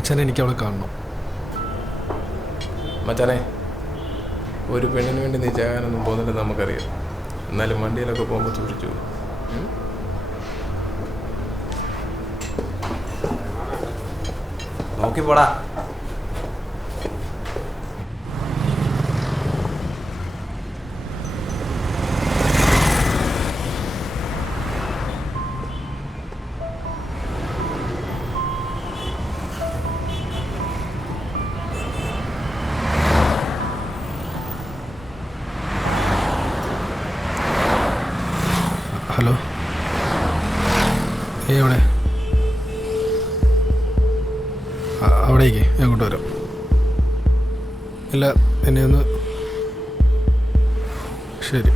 അച്ഛനെ എനിക്ക് അവളെ കാണണം. മച്ചാനെ, ഒരു പെണ്ണിന് വേണ്ടി നീ ചെയ്യാനൊന്നും പോകുന്നില്ലെന്ന് നമുക്കറിയാം. എന്നാലും വണ്ടിയിലൊക്കെ പോകുമ്പോൾ സൂക്ഷിച്ചു. നോക്കി പോടാ. ഹലോ, എവിടെ? അവിടേക്ക് ഞാൻ കൊണ്ടുവരാം. ഇല്ല, എന്നെ ഒന്ന് ശരി.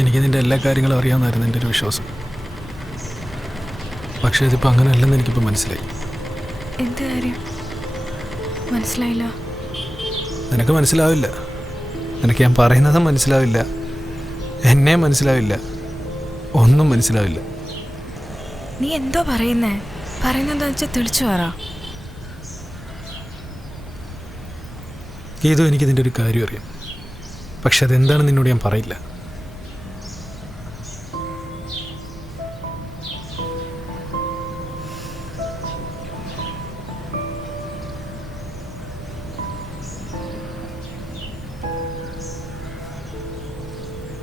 എനിക്ക് നിൻ്റെ എല്ലാ കാര്യങ്ങളും അറിയാമെന്നായിരുന്നു എൻ്റെ ഒരു വിശ്വാസം. പക്ഷേ ഇതിപ്പോൾ അങ്ങനെയല്ലെന്ന് എനിക്കിപ്പോൾ മനസ്സിലായി. എന്ത് കാര്യം? മനസ്സിലായില്ല. നിനക്ക് മനസ്സിലാവില്ല. നിനക്ക് ഞാൻ പറയുന്നതും മനസ്സിലാവില്ല, എന്നെ മനസ്സിലാവില്ല, ഒന്നും മനസ്സിലാവില്ല. നീ എന്തോ പറയുന്നേ? പറയുന്നതെന്ന് വെച്ചാൽ തെളിച്ചു പറ. ഏതോ എനിക്ക് നിൻ്റെ ഒരു കാര്യം അറിയാം, പക്ഷെ അതെന്താണെന്ന് നിന്നോട് ഞാൻ പറയില്ല.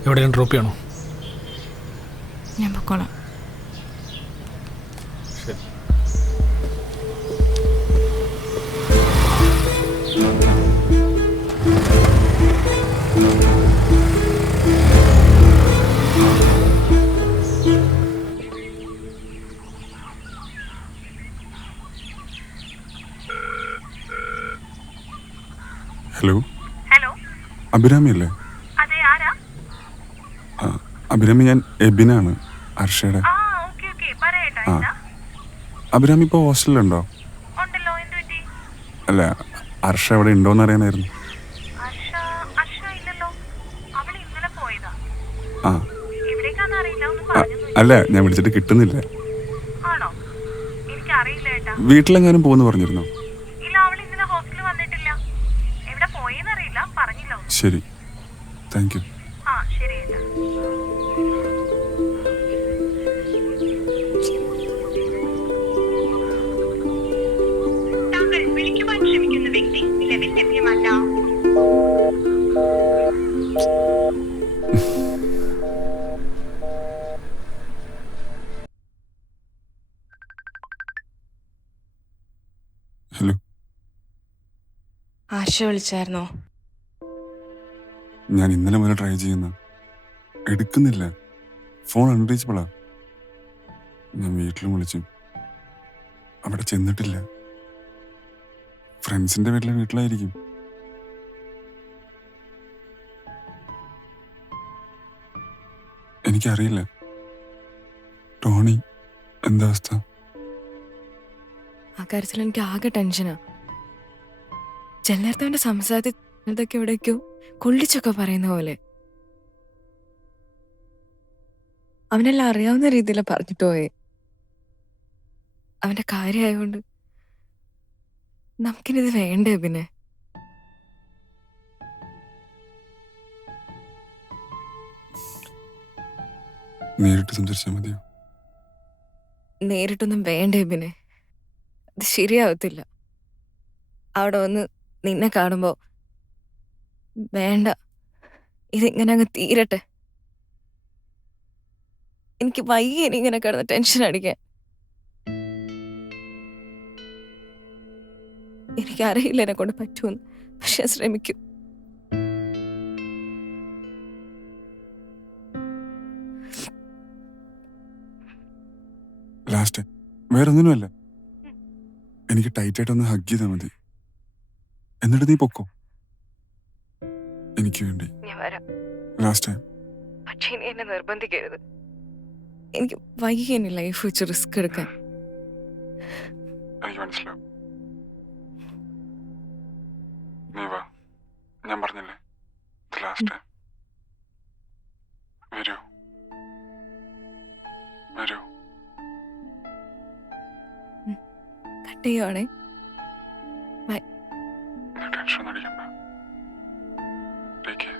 എവിടെയാണ് ഡ്രോപ്പ് ചെയ്യണോ? ഞാൻ പൊക്കോളാം. ശരി. ഹലോ. ഹലോ, അഭിരാമി അല്ലേ? അതെ, ആരാ? അഭിരാമി, ഞാൻ എബിനാണ്, അർഷയുടെ. ഓക്കേ ഓക്കേ, പറയട്ടെ. ആ, എന്താ? അഭിരാമി ഇപ്പോൾ ഹോസ്റ്റലിലുണ്ടോ? ഉണ്ടല്ലോ, എന്ത് പറ്റി? അല്ല, അർഷ അവിടെ ഉണ്ടോയെന്ന് അറിയാനായിരുന്നു. അർഷ ഇല്ലല്ലോ, അവൾ ഇന്നലെ പോയതാ. ആ, എവിടേക്കാന്ന് അറിയില്ല, ഒന്നും പറഞ്ഞൊന്നുമില്ല. അല്ല, ഞാൻ വിളിച്ചിട്ട് കിട്ടുന്നില്ല. ആണോ? എനിക്ക് അറിയില്ല ഏട്ടാ. വീട്ടിലെങ്ങാനും പോകുന്നു പറഞ്ഞിരുന്നോ? ഇല്ല, അവൾ ഇന്നലെ ഹോസ്റ്റലിൽ വന്നിട്ടില്ല. എവിടെ പോയെന്നറിയില്ല, പറഞ്ഞില്ല. ശരി, താങ്ക് യു. ശരി ഏട്ടാ. താങ്കൾ വിളിക്കുവാൻ ശ്രമിക്കുന്ന വ്യക്തി നിലവിൽ ലഭ്യമല്ല. ഹലോ. ആർഷ വിളിച്ചായിരുന്നോ? ഞാൻ ഇന്നലെ മുതൽ ട്രൈ ചെയ്യുന്ന എടുക്കുന്നില്ല, ഫോൺ അൺറീച്ചബിളാ. ഞാൻ വീട്ടിലും വിളിച്ചു, അവിടെ ചെന്നിട്ടില്ല. ഫ്രണ്ട്സിന്റെ വീട്ടിലായിരിക്കും. എനിക്കറിയില്ല. ടോണി എന്താ അവസ്ഥ? ആ കാര്യത്തിൽ എനിക്ക് ആകെ ടെൻഷനാ. ചെല്ലാത്തവന്റെ സംസാരത്തിൽ എവിടേക്കോ കൊള്ളിച്ചൊക്കെ പറയുന്ന പോലെ. അവനെല്ലാം അറിയാവുന്ന രീതിയിൽ പറഞ്ഞിട്ട് പോയേ. അവന്റെ കാര്യമായോണ്ട് നമുക്കിനിത് വേണ്ടേ? പിന്നെ നേരിട്ട് സംസാരിച്ചാൽ മതിയോ? നേരിട്ടൊന്നും വേണ്ടേ? പിന്നെ അത് ശരിയാവത്തില്ല. അവിടെ വന്ന് നിന്നെ കാണുമ്പോ വേണ്ട, ഇതിങ്ങനെ അങ്ങ് തീരട്ടെ. എനിക്ക് വയ്യ ഇനി ഇങ്ങനെ കിടന്ന് ടെൻഷൻ അടിക്കാൻ. എനിക്കറിയില്ല എന്നെ കൊണ്ട് പറ്റുമെന്ന്, പക്ഷെ ശ്രമിക്കും. ലാസ്റ്റ് വേറെ ഒന്നിനുമല്ല, എനിക്ക് ടൈറ്റായിട്ടൊന്ന് ഹഗ് ചെയ്താൽ മതി. എന്നിട്ട് നീ പൊക്കോ, എനിക്ക് വേണ്ടി. ഞാൻ വരാം, ലാസ്റ്റ് ടൈം. പക്ഷേ ഇനി എന്നെ നിർബന്ധിക്കരുത്. എനിക്ക് വൈകി എന്നെ ലൈഫ് വെച്ച് റിസ്ക് എടുക്കാൻ. എനിക്ക് മനസ്സിലാവും. നീ വാ, ഞാൻ പറഞ്ഞില്ലേ ഇത് ലാസ്റ്റ് ടൈം. വരൂ വരൂ. കട്ട് ചെയ്യുവാണേ. നീ ടെൻഷൻ അടിക്കണ്ട. Take care.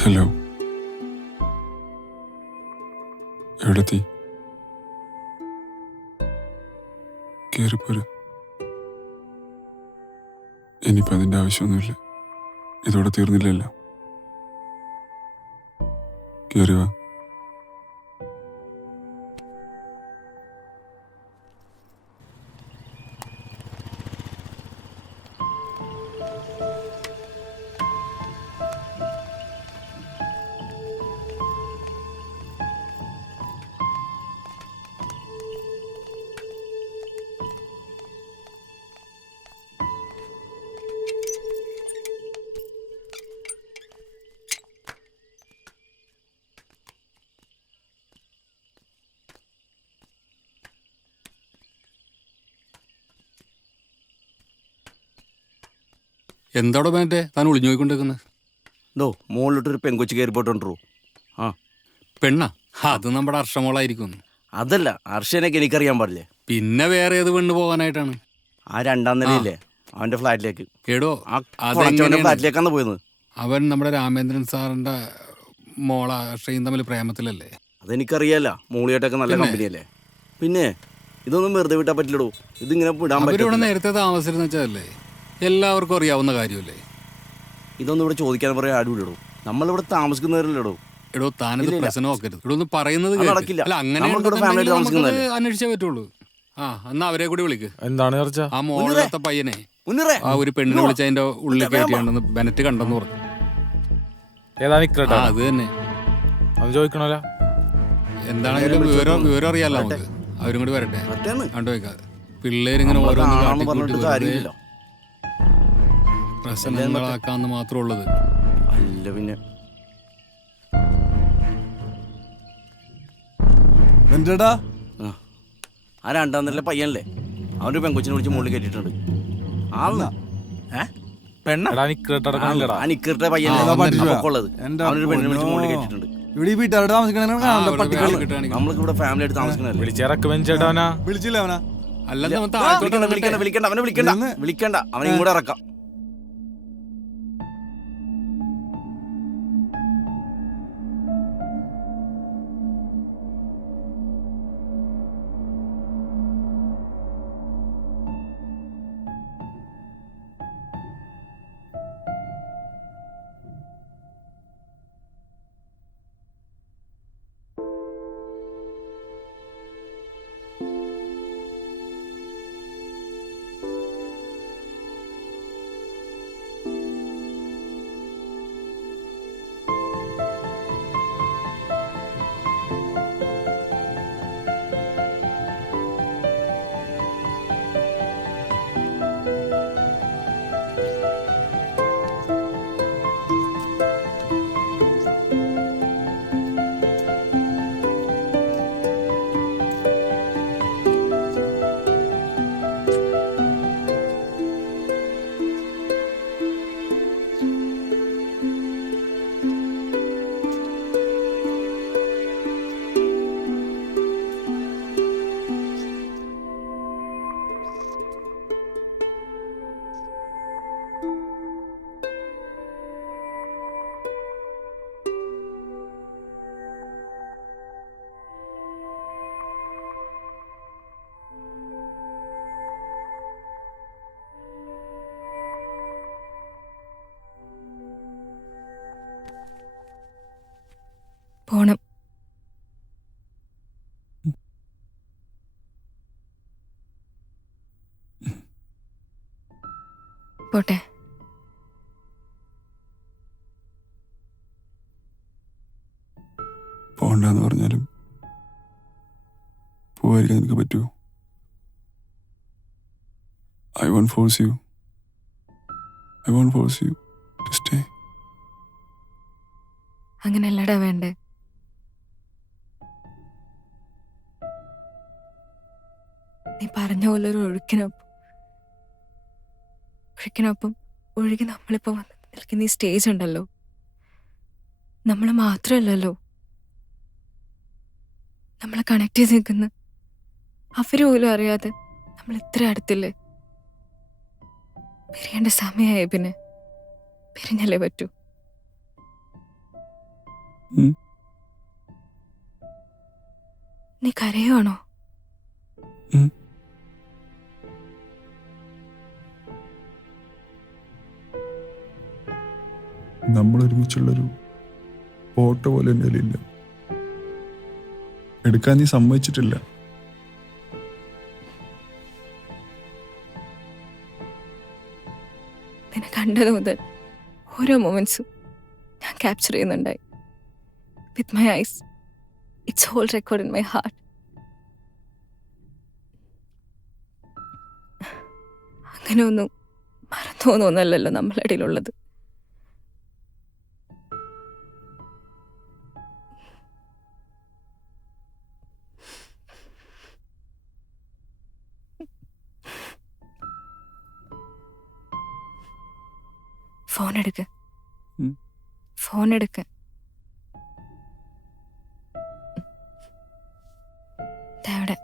ഹലോ, എവിടെത്തി? കേറിപ്പോര്. ഇനിയിപ്പോൾ അതിൻ്റെ ആവശ്യമൊന്നുമില്ല, ഇതോടെ തീർന്നില്ലല്ലോ. കേറി വാ. എന്തോടെ മറ്റേ താൻ ഒളിഞ്ഞു പോയിക്കൊണ്ടിരിക്കുന്നത്? എന്തോ മുകളിലോട്ടൊരു പെങ്കൊച്ച് കയറിപ്പോട്ടുണ്ടോ? ആ പെണ്ണാ? അത് നമ്മുടെ അർഷമോളായിരിക്കും. അതല്ല, അർഷനൊക്കെ എനിക്കറിയാൻ പാടില്ലേ. പിന്നെ വേറെ ഏത് പെണ്ണ് പോകാനായിട്ടാണ്? ആ രണ്ടാം നിലയില്ലേ അവന്റെ ഫ്ലാറ്റിലേക്ക്. എടോ, അതെങ്ങനെ ഫ്ലാറ്റിലേക്കാണ് പോയത്? അവൻ നമ്മുടെ രാമേന്ദ്രൻ സാറിന്റെ മോള അർഷയും തമ്മിൽ പ്രേമത്തിലല്ലേ? അതെനിക്കറിയാല, മൂളിയായിട്ടൊക്കെ നല്ല കമ്പനിയല്ലേ. പിന്നെ ഇതൊന്നും വെറുതെ വിട്ടാൻ പറ്റില്ലടോ, ഇതിങ്ങനെ വിടാൻ അവരിവിടെ പറ്റില്ല. നേരത്തെ താമസിച്ചിരുന്ന വെച്ചാലേ എല്ലാവർക്കും അറിയാവുന്ന കാര്യമല്ലേ. ഇതൊന്നും ഇവിടെ ചോദിക്കാൻ പറയാൻ ആരും ഇല്ലടോ, നമ്മളിവിടെ താമസിക്കുന്നവരല്ലടോ. എടോ, താനിത് പ്രശ്നം നോക്കരുത്. ഇവിടെ ഒന്ന് പറയുന്നത് അത് കേൾക്ക്. നടക്കില്ല. അല്ല, അങ്ങനെ നമ്മൾക്കിവിടെ family ആയിട്ട് താമസിക്കുന്നതല്ലേ. അന്വേഷിച്ചേ പറ്റുള്ളൂ. ആ, എന്നാ അവരെ കൂടി വിളിക്ക്. എന്താണ് ചർച്ച? ആ മോളിലത്തെ പയ്യനെ മുന്നിറേ, ആ ഒരു പെണ്ണിനെ വിളിച്ച് അതിന്റെ ഉള്ളിൽ കയറ്റിയാണെന്ന് ബെനറ്റ് കണ്ടെന്ന് പറഞ്ഞു. ഏതാ ആ, നിക്കറട്ടാ? അത് തന്നെ. അത് ചോദിക്കണല്ലോ. എന്താണെങ്കിലും വിവരം അറിയാലോ നമുക്ക്. അവരും കൂടി വരട്ടെ. മറ്റേന്ന് കണ്ടു വെക്കാതെ പിള്ളേരിങ്ങനെ ഓരോന്ന് കാണാന്ന് കാട്ടിക്കൂട്ടി പറഞ്ഞിട്ട് വെറുതെ കാര്യമില്ല. പ്രശ്നങ്ങളാക്കാന്ന് മാത്രമേ ഉള്ളത്. അല്ല പിന്നെ ആ. ആ രണ്ടാം നില പയ്യനല്ലേ, അവൻ്റെ പെങ്കൊച്ചിനെ വിളിച്ച് മുകളിൽ കയറ്റിയിട്ടുണ്ട്. ആളാ എടാ നിക്കറട്ടടക്കണില്ലടാ. ആ നിക്കറിട്ട പയ്യനല്ലേ ഉള്ളത്, അവനൊരു പെണ്ണിനെ വിളിച്ച് മുകളിൽ കയറ്റിയിട്ടുണ്ട്. ഇവിടെ ഈ വീട്ടുകാരുടെ നമ്മൾക്ക് ഇവിടെ ഫാമിലി ആയിട്ട് താമസിക്കണല്ലേ. വിളിച്ചിറക്ക് വെഞ്ചേട്ടാവനാ. വിളിച്ചില്ല അവനാ. അല്ലെന്ന് വിളിക്കണ്ട അവനെ വിളിക്കണ്ട, അവനെ ഇങ്ങോട്ട് ഇറക്കാം. പോണം. പോട്ടെ. പോണ്ടെന്ന് പറഞ്ഞാലും പോവാതിരിക്കാൻ നിനക്ക് പറ്റുമോ? I won't force you. I won't force you to stay. അങ്ങനെയല്ലടാ വേണ്ടേ. നീ പറഞ്ഞ പോലെ ഒരു ഒഴുക്കിനൊപ്പം ഒഴുകി നമ്മളിപ്പോ വന്ന് നിൽക്കുന്ന ഈ സ്റ്റേജ് ഉണ്ടല്ലോ, നമ്മൾ മാത്രമല്ലല്ലോ, നമ്മളെ കണക്ട് ചെയ്ത് നിൽക്കുന്ന അവര് പോലും അറിയാതെ നമ്മൾ ഇത്ര അടുത്തില്ലേ. പിരിയേണ്ട സമയമായി, പിന്നെ പിരിഞ്ഞല്ലേ പറ്റൂ. നീ കരയുവാണോ? നമ്മൾ ഒരുമിച്ചുള്ളൊരു ഫോട്ടോ പോലെ എൻ്റെ കയ്യിലില്ല. എടുക്കാൻ നീ സമ്മതിച്ചിട്ടില്ല. നിന്നെ കണ്ടത് മുതൽ ഓരോ മൊമെന്റ്സും ഞാൻ ക്യാപ്ചർ ചെയ്യുന്നുണ്ടായി. With my eyes, it's whole record in my heart. അങ്ങനെ ഒന്നും മറന്നോന്നൊന്നല്ലല്ലോ നമ്മളിടയിലുള്ളത്. ഫോൺ എടുക്ക. അവിടെ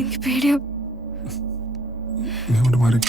എനിക്ക് പേടിയാ. നീ കൊണ്ട് മാറി.